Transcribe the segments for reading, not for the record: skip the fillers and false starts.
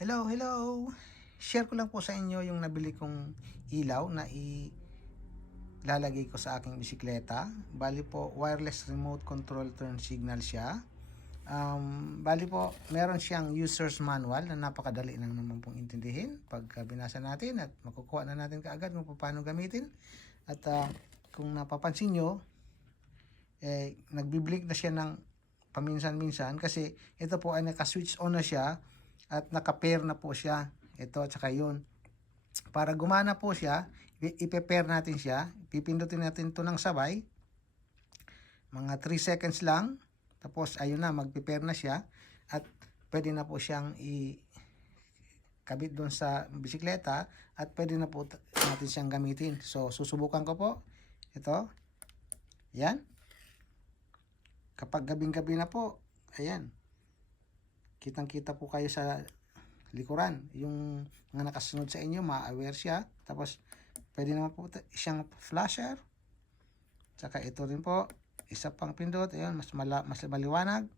Hello, hello! Share ko lang po sa inyo yung nabili kong ilaw na ilalagay ko sa aking bisikleta. Bali po, wireless remote control turn signal siya. Bali po, meron siyang user's manual na napakadali lang naman pong intindihin. Pagka binasa natin at makukuha na natin kaagad kung paano gamitin. At kung napapansin nyo, nagbiblink na siya ng paminsan-minsan kasi ito po ay naka-switch on na siya at naka-pair na po siya. Ito at saka yun. Para gumana po siya, ipe-pair natin siya. Pipindutin natin ito ng sabay. Mga 3 seconds lang. Tapos ayun na, magpe-pair na siya. At pwede na po siyang ikabit doon sa bisikleta. At pwede na po natin siyang gamitin. So susubukan ko po. Ito. Yan. Kapag gabing-gabi na po, ayan. Kitang-kita po kayo sa likuran. Yung mga nakasunod sa inyo, ma-aware siya. Tapos, pwede naman po siyang flasher. Saka ito rin po, isa pang pindot. Ayun, mas maliwanag.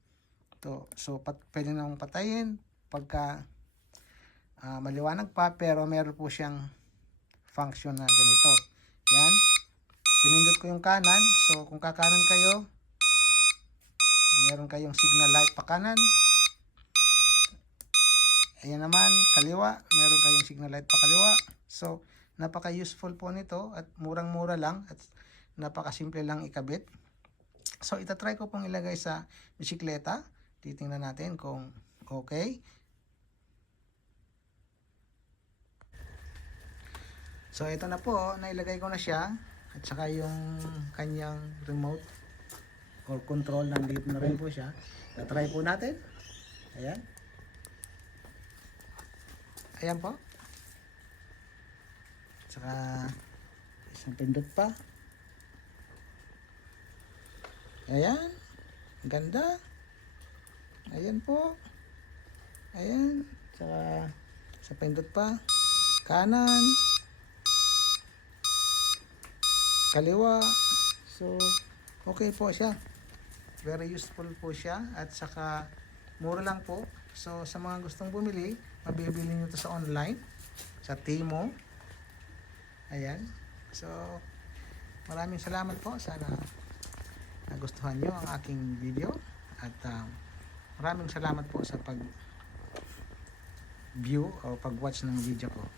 Ito, so, pwede namang patayin pagka maliwanag pa. Pero meron po siyang function na ganito. Yan. Pinindot ko yung kanan. So, kung kakanan kayo, meron kayong signal light pa kanan. Ayan naman, kaliwa. Meron kayong signal light pa kaliwa. So, napaka-useful po nito at murang-mura lang at napaka-simple lang ikabit. So, itatry ko pong ilagay sa bisikleta. Titingnan natin kung okay. So, ito na po. Nailagay ko na siya. At saka yung kanyang remote or control nandito na rin po siya. Tatry po natin. Ayan. Ayan po. Saka isang pindot pa. Ayan. Ganda. Ayan po. Ayan. Saka isang pindot pa. Kanan. Kaliwa. So, okay po siya. Very useful po siya. At saka mura lang po. So, sa mga gustong bumili, mabibili nyo ito sa online, sa Timo. Ayan. So, maraming salamat po. Sana nagustuhan nyo ang aking video. At maraming salamat po sa pag-view o pag-watch ng video ko.